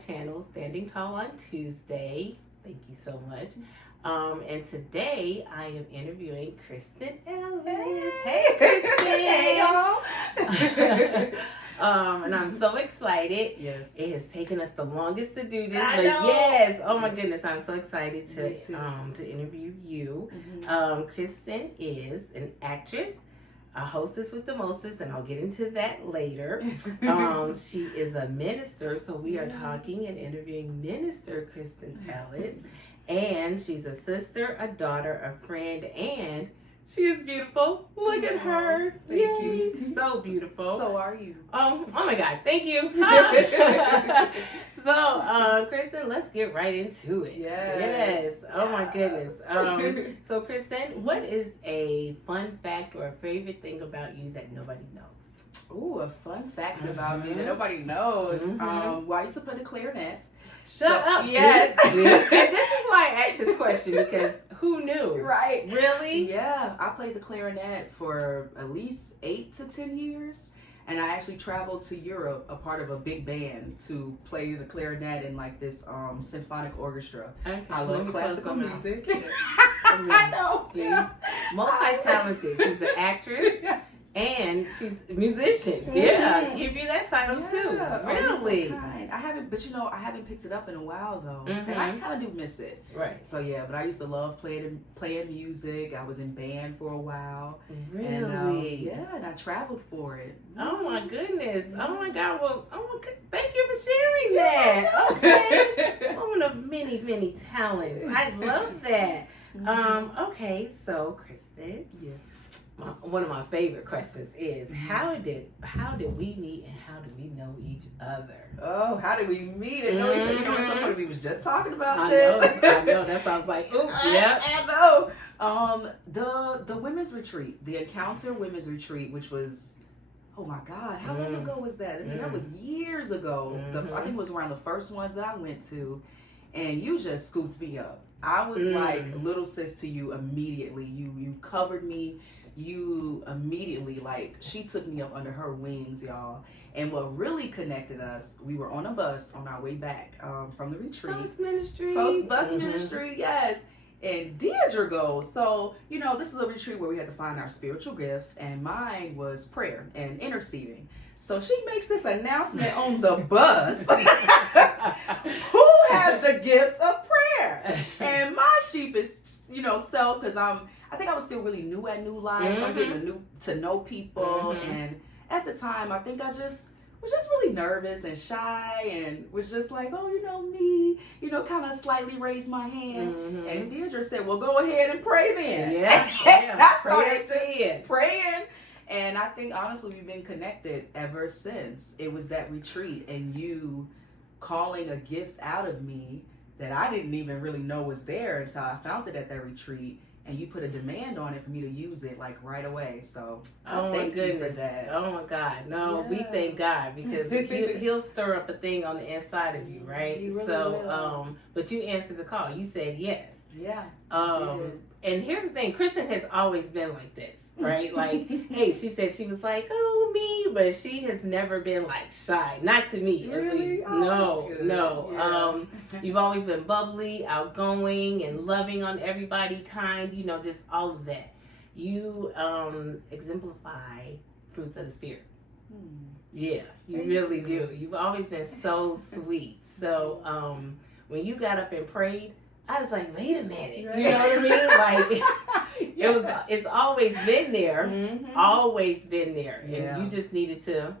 channel, Standing Tall on Tuesday. Thank you so much. And today I am interviewing Kristen Ellis. Hey Kristen! Hey y'all! And I'm so excited. Yes. It has taken us the longest to do this, I but know. yes, oh my goodness, I'm so excited Me too. to interview you. Mm-hmm. Kristen is an actress, a hostess with the mostest, and I'll get into that later. She is a minister, so we are talking and interviewing Minister Kristen Ellis. And she's a sister, a daughter, a friend, and she is beautiful. Look at her. Thank you. So beautiful. So are you? Oh my God. Thank you. So, Kristen, let's get right into it. Yes. Oh my goodness. So, Kristen, what is a fun fact or a favorite thing about you that nobody knows? Ooh, a fun fact about me that nobody knows. Well, I used to play the clarinet. Shut up. Yes. And this is why I asked this question, because who knew? Right. Really? Yeah, I played the clarinet for at least 8 to 10 years. And I actually traveled to Europe, a part of a big band, to play the clarinet in like this symphonic orchestra. Okay, I love classical music. I know. See? Multi-talented. She's an actress. Yes. And she's a musician. Yeah, give you that title too. Yeah. Really? So kind. I haven't picked it up in a while though, and I kind of do miss it. Right. So yeah, but I used to love playing music. I was in band for a while. Really? And, yeah, and I traveled for it. Oh my goodness. Oh my God. Well, thank you for sharing that. Okay. Woman of many, many talents. I love that. Okay, so Kristen. Yes. One of my favorite questions is how did we meet and how do we know each other? Oh, how did we meet and know each other? You know, somebody we was just talking about this. I know. That sounds like, ooh, yeah. I know. The women's retreat, the Encounter Women's Retreat, which was, oh my God, how long ago was that? I mean, that was years ago. I think it was around the first ones that I went to, and you just scooped me up. I was like little sis to you immediately. You covered me. You immediately, like, she took me up under her wings, y'all. And what really connected us, we were on a bus on our way back from the retreat. Bus ministry. Bus ministry, yes. And Deidre goes, so, you know, this is a retreat where we had to find our spiritual gifts, and mine was prayer and interceding. So she makes this announcement on the bus. Who has the gift of prayer? And my sheep is, you know, self, because I think I was still really new at New Life. I'm getting to know people. And at the time, I think I just was just really nervous and shy and was just like, oh, you know, me, you know, kind of slightly raised my hand. And Deidre said, well, go ahead and pray then. Yeah. And I started just praying. And I think, honestly, we've been connected ever since. It was that retreat and you calling a gift out of me that I didn't even really know was there until I found it at that retreat. And you put a demand on it for me to use it like right away. So thank you for that. Oh my God. No, we thank God because he'll stir up a thing on the inside of you, right? He really so will. But you answered the call. You said yes. Yeah. And here's the thing, Kristen has always been like this, right? Like, hey, she said she was like, oh, me, but she has never been like shy. Not to me, at least. Oh, No. Yeah. You've always been bubbly, outgoing, and loving on everybody, kind, you know, just all of that. You exemplify fruits of the Spirit. Yeah, you really do. You've always been so sweet. So when you got up and prayed, I was like, wait a minute. You know what I mean? Like, it's always been there. Always been there. And you just needed to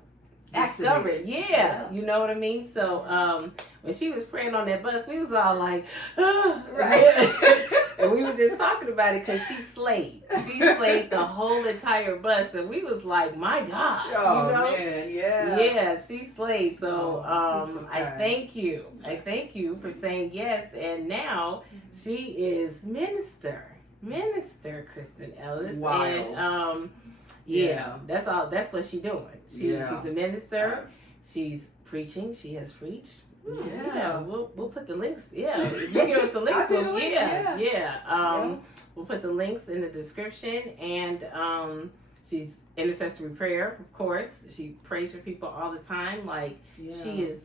discover it. Yeah. You know what I mean? So when she was praying on that bus, we was all like, oh. Right. And we were just talking about it because she slayed. She slayed the whole entire bus. And we was like, my God. Oh, you know? Man, yeah. Yeah, she slayed. So so I thank you. I thank you for saying yes. And now she is Minister Kristen Ellis. Wild. And that's what she's doing. She's a minister. She's preaching. She has preached. Yeah, we'll put the links. Yeah, you give us the links. We'll put the links in the description. And she's intercessory prayer, of course. She prays for people all the time. Like she is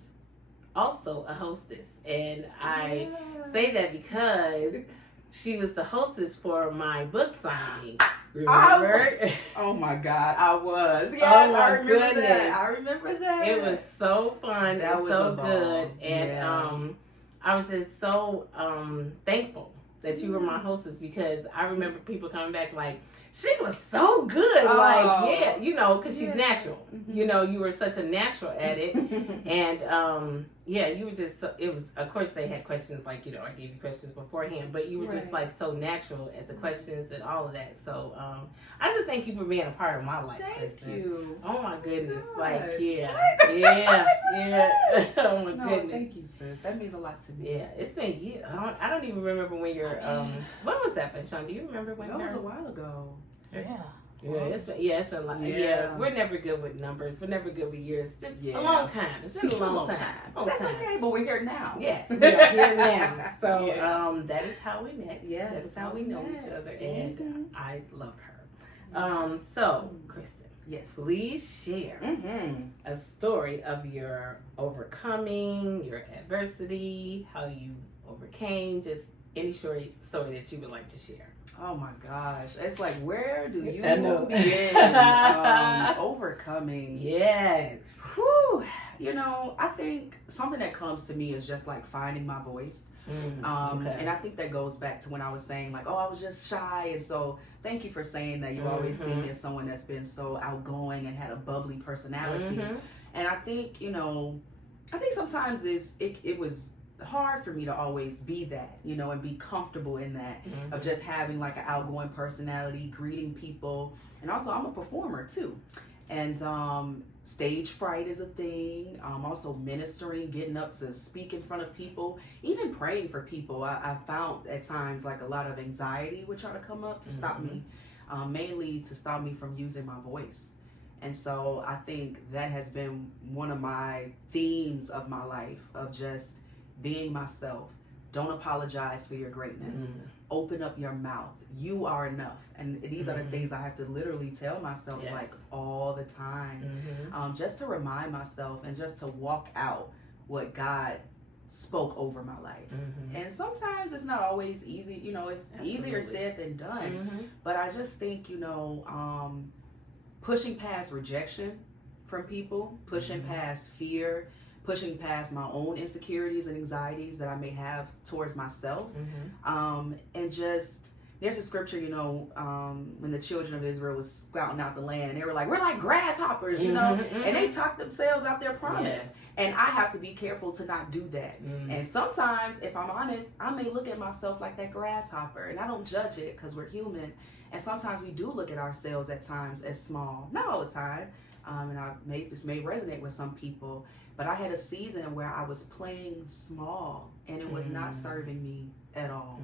also a hostess. And I say that because she was the hostess for my book signing. Remember? Oh my God, I was. Yes, Oh my I remember goodness. that. I remember that. It was so fun. That and was so a ball. good. And Yeah. I was just so thankful that you were my hostess, because I remember people coming back like, she was so good. Oh. Like, yeah, you know, because she's Yeah. natural. Mhm. You know, you were such a natural at it. And yeah, you were just, it was, of course they had questions like, you know, I gave you questions beforehand, but you were just Right. like so natural at the questions and all of that. So I just thank you for being a part of my life, Thank Kristen. you. Oh my goodness. God. Like, yeah. What? Yeah. Yeah. Oh my No, goodness. thank you, sis. That means a lot to me. Yeah, it's been years. I don't even remember when your when was that, Sean? Do you remember when? That was a while ago. Yeah. Yeah, it's been a lot. Yeah. Yeah. We're never good with numbers. We're never good with years. Just Yeah. a long time. It's been a long time. Long That's time. okay, but we're here now. Yes, we are here now. So Yeah. that is how we met. Yes, that is how we know met. each other, and Mhm. I love her. So Kristen, Yes. please share a story of your overcoming, your adversity, how you overcame, just any story that you would like to share. Oh my gosh. It's like, where do you I know. begin? Overcoming. Yes. Whew. You know, I think something that comes to me is just like finding my voice. Okay. And I think that goes back to when I was saying like, oh, I was just shy. And so thank you for saying that. You always see me as someone that's been so outgoing and had a bubbly personality. And I think, you know, sometimes it was hard for me to always be that, you know, and be comfortable in that of just having like an outgoing personality, greeting people. And also I'm a performer too. And stage fright is a thing. Also ministering, getting up to speak in front of people, even praying for people. I found at times like a lot of anxiety would try to come up to stop me, mainly to stop me from using my voice. And so I think that has been one of my themes of my life, of just being myself. Don't apologize for your greatness. Open up your mouth. You are enough. And these are the things I have to literally tell myself like all the time. Just to remind myself and just to walk out what God spoke over my life. And sometimes it's not always easy. You know, it's easier said than done. But I just think, you know, pushing past rejection from people, pushing past fear, pushing past my own insecurities and anxieties that I may have towards myself. And just, there's a scripture, you know, when the children of Israel was scouting out the land, they were like, we're like grasshoppers, you know, and they talked themselves out their promise. And I have to be careful to not do that. And sometimes, if I'm honest, I may look at myself like that grasshopper, and I don't judge it because we're human. And sometimes we do look at ourselves at times as small, not all the time. And this may resonate with some people. But I had a season where I was playing small, and it was not serving me at all.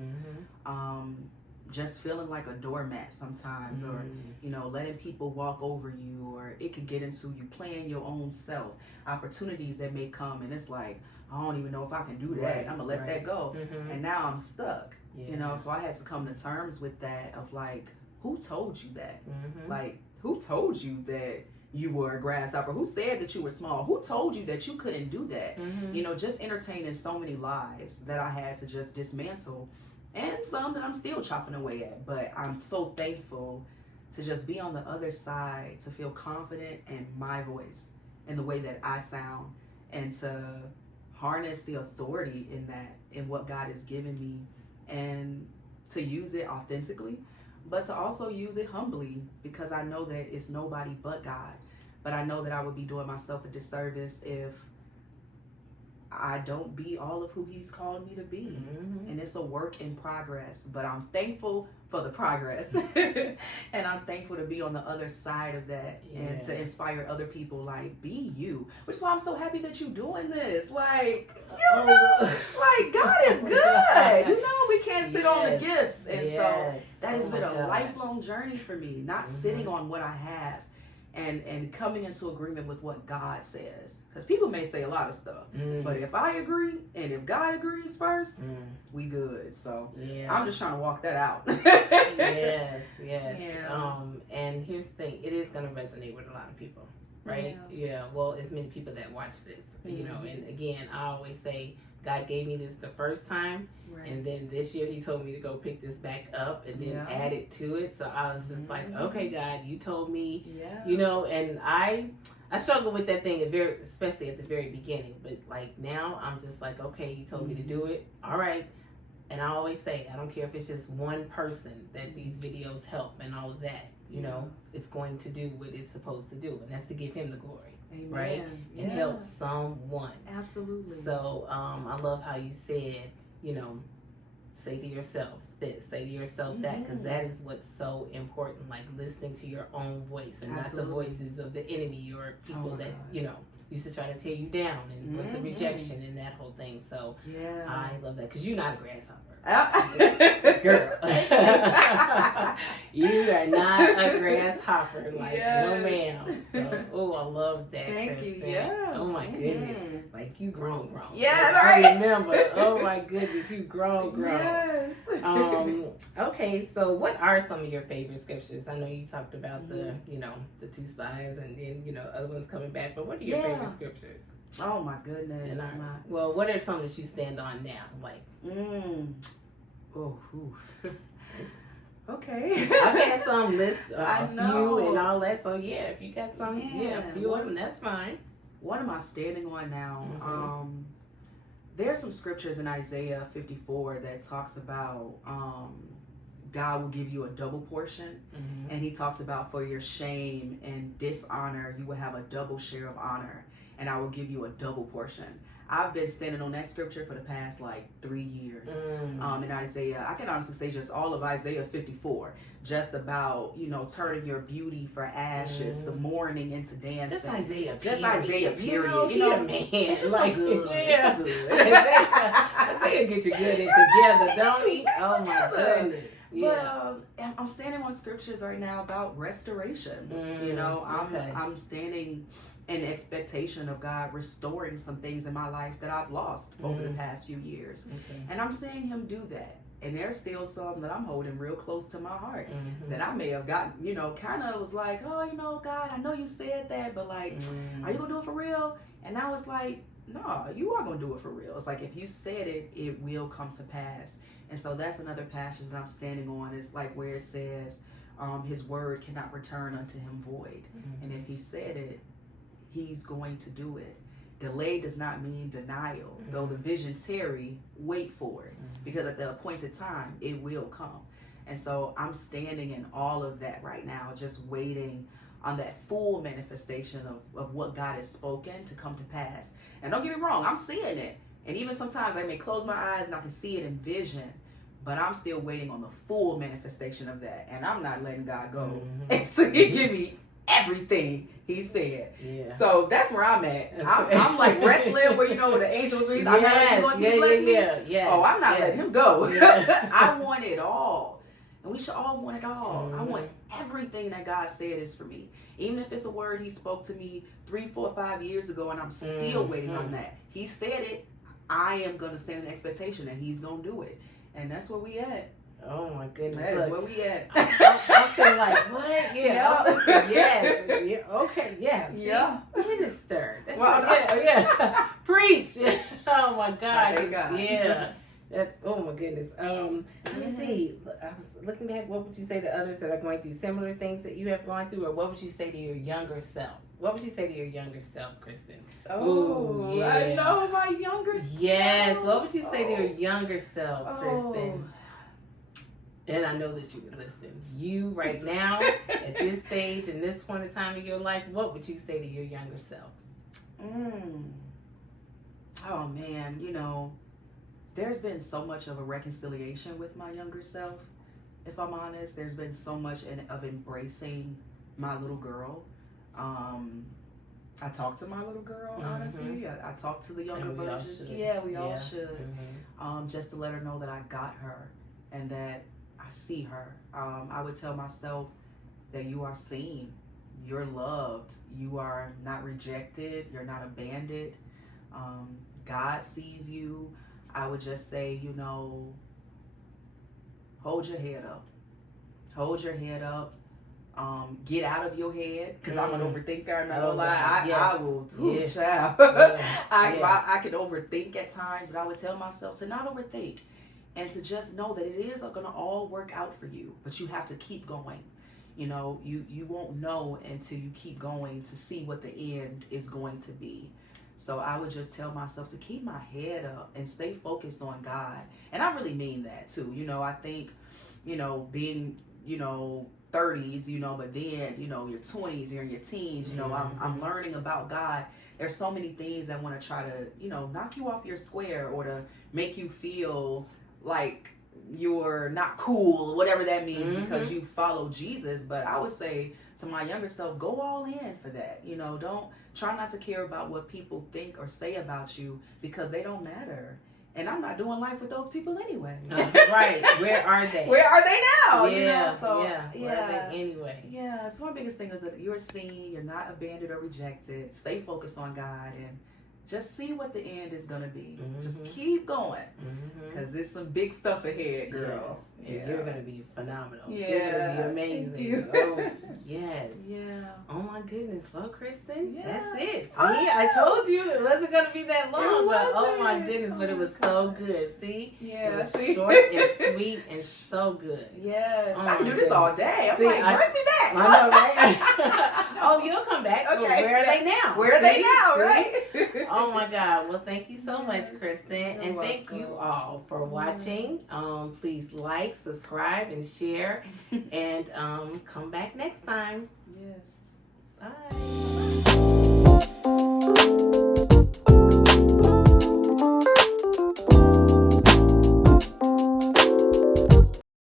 Just feeling like a doormat sometimes, or, you know, letting people walk over you, or it could get into you playing your own self. Opportunities that may come, and it's like, I don't even know if I can do that. I'm going to let that go. And now I'm stuck, you know, so I had to come to terms with that of like, who told you that? Like, who told you that you were a grasshopper? Who said that you were small? Who told you that you couldn't do that? You know, just entertaining so many lies that I had to just dismantle, and some that I'm still chopping away at. But I'm so thankful to just be on the other side, to feel confident in my voice and the way that I sound, and to harness the authority in that, in what God has given me, and to use it authentically, but to also use it humbly, because I know that it's nobody but God. But I know that I would be doing myself a disservice if I don't be all of who He's called me to be. And it's a work in progress, but I'm thankful for the progress. And I'm thankful to be on the other side of that, and to inspire other people, like, be you. Which is why I'm so happy that you're doing this. Like, you know, like, God is good. You know, we can't sit on the gifts. And so that has been a lifelong journey for me, not sitting on what I have. And coming into agreement with what God says. Because people may say a lot of stuff. But if I agree, and if God agrees first, we good. So I'm just trying to walk that out. Yes. Yeah. And here's the thing. It is going to resonate with a lot of people. right? Yeah. Well, it's many people that watch this, you know, and again, I always say, God gave me this the first time, and then this year He told me to go pick this back up and then add it to it. So I was just like, okay, God, you told me, you know, and I struggle with that thing especially at the very beginning. But like now, I'm just like, okay, you told me to do it. All right. And I always say, I don't care if it's just one person that these videos help and all of that. You know, it's going to do what it's supposed to do, and that's to give Him the glory. Amen. Right? And help someone. Absolutely. So I love how you said, you know, say to yourself this, say to yourself that, because that is what's so important, like listening to your own voice and not the voices of the enemy or people that, you know, used to try to tear you down and put some rejection in that whole thing. So I love that, because you're not a grasshopper. Girl. You are not a grasshopper, like no ma'am. So, I love that. Thank Kristen. you. Yeah. Oh my goodness. Like you grown. Yeah, like, right. I remember. Oh my goodness, you grown. Yes. Okay, so what are some of your favorite scriptures? I know you talked about the, you know, the 2 spies and then, you know, other ones coming back, but what are your favorite scriptures? Oh my goodness. Well, what are some that you stand on now? Like, okay. I've had some lists, I a know. few and all that. So yeah, if you got some, a few of them, that's fine. What am I standing on now? There's some scriptures in Isaiah 54 that talks about God will give you a double portion, and He talks about for your shame and dishonor, you will have a double share of honor, and I will give you a double portion. I've been standing on that scripture for the past like 3 years. In Isaiah, I can honestly say just all of Isaiah 54, just about, you know, turning your beauty for ashes, the mourning into dancing. Just Isaiah. Just Isaiah. Period. You know, man. It's just like, so good. Yeah. It's so good. Isaiah get you good together, don't he? Oh my goodness. Yeah. But I'm standing on scriptures right now about restoration. You know, I'm standing in expectation of God restoring some things in my life that I've lost over the past few years. And I'm seeing Him do that. And there's still some that I'm holding real close to my heart that I may have gotten, you know, kind of was like, oh, you know, God, I know you said that, but like, are you going to do it for real? And I was like, no, you are going to do it for real. It's like, if you said it, it will come to pass. And so that's another passage that I'm standing on, is like where it says, His word cannot return unto Him void. And if He said it, He's going to do it. Delay does not mean denial. Though the vision tarry, wait for it. Because at the appointed time, it will come. And so I'm standing in all of that right now, just waiting on that full manifestation of what God has spoken to come to pass. And don't get me wrong, I'm seeing it. And even sometimes I may close my eyes and I can see it in vision, but I'm still waiting on the full manifestation of that. And I'm not letting God go until He give me everything He said. So that's where I'm at. I'm like wrestling where, you know, the angels read, I'm not letting you go until you bless me. Oh, I'm not letting Him go. I want it all. And we should all want it all. I want everything that God said is for me. Even if it's a word He spoke to me 3, 4, 5 years ago and I'm still waiting on that. He said it. I am going to stand in expectation that He's going to do it. And that's where we at. Oh my goodness. That is where we at. I'm saying like, what? Yeah. Yes. Yeah. Okay. Yeah. See? Yeah. Minister. That's Well, Preach. Oh my God. Thank God. Yeah. Oh my goodness. Let me see. I was looking back. What would you say to others that are going through similar things that you have gone through, or what would you say to your younger self? What would you say to your younger self, Kristen? Oh, yeah. I know my younger self. Yes. What would you say to your younger self, Kristen? And I know that you would listen. You right now, at this stage, in this point in time in your life, what would you say to your younger self? Oh man, you know, there's been so much of a reconciliation with my younger self. If I'm honest, there's been so much of embracing my little girl. I talk to my little girl, honestly. I talk to the younger versions. We all should. Just to let her know that I got her and that I see her. I would tell myself that you are seen, you're loved, you are not rejected, you're not abandoned. God sees you. I would just say, you know, hold your head up. Hold your head up. get out of your head, because I'm an overthinker. I'm not gonna Oh, lie. yes. I will, Yeah. child. Yeah. I can overthink at times, but I would tell myself to not overthink and to just know that it is going to all work out for you. But you have to keep going. You know, you won't know until you keep going to see what the end is going to be. So I would just tell myself to keep my head up and stay focused on God. And I really mean that too. You know, I think, you know, being, you know, 30s, you know, but then, you know, your 20s, you're in your teens, you know, I'm learning about God. There's so many things that want to try to, you know, knock you off your square or to make you feel like you're not cool, whatever that means, because you follow Jesus. But I would say to my younger self, go all in for that. You know, don't try not to care about what people think or say about you, because they don't matter. And I'm not doing life with those people anyway. Right. Where are they? Where are they now? Yeah. You know? So, Where are they anyway? Yeah. So my biggest thing is that you're seen, you're not abandoned or rejected. Stay focused on God and just see what the end is going to be. Just keep going. Because there's some big stuff ahead, girl. Yes. And you're going to be phenomenal. Yeah. You're going to be amazing. Thank you. Oh, yes. Yeah. Oh, my goodness. Well, Kristen, Yeah. that's it. See, Oh. I told you it wasn't going to be that long. It But oh, my wasn't. goodness. But it was so good. See? Yeah. It was See? short and sweet and so good. Yes. Oh, I can my do this all day. I'm See, like, bring me back. I know, right? Oh, you'll come back. Okay. Where are they now? Where are they See? now, See? right? Oh my God. Well, thank you so much, Yes. Kristen. You're And thank you welcome. all for watching. Please like, subscribe, and share. And come back next time. Yes. Bye.